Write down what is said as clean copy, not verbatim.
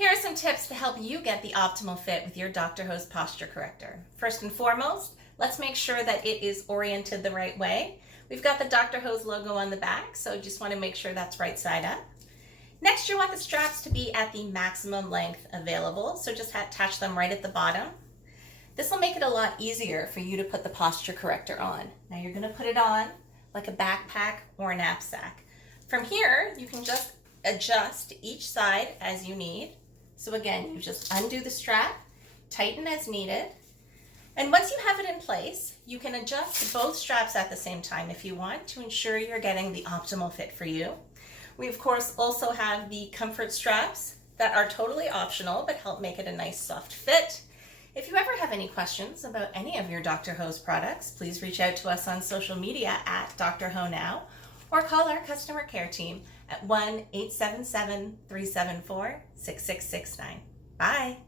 Here are some tips to help you get the optimal fit with your DR-HO'S Posture Corrector. First and foremost, let's make sure that it is oriented the right way. We've got the DR-HO'S logo on the back, so just want to make sure that's right side up. Next, you want the straps to be at the maximum length available, so just attach them right at the bottom. This will make it a lot easier for you to put the posture corrector on. Now you're going to put it on like a backpack or a knapsack. From here, you can just adjust each side as you need. So again, you just undo the strap, tighten as needed, and once you have it in place, you can adjust both straps at the same time if you want to ensure you're getting the optimal fit for you. We of course also have the comfort straps that are totally optional but help make it a nice soft fit. If you ever have any questions about any of your DR-HO'S products, please reach out to us on social media at DR-HO'Now or call our customer care team at 1-877-374-6669. Bye!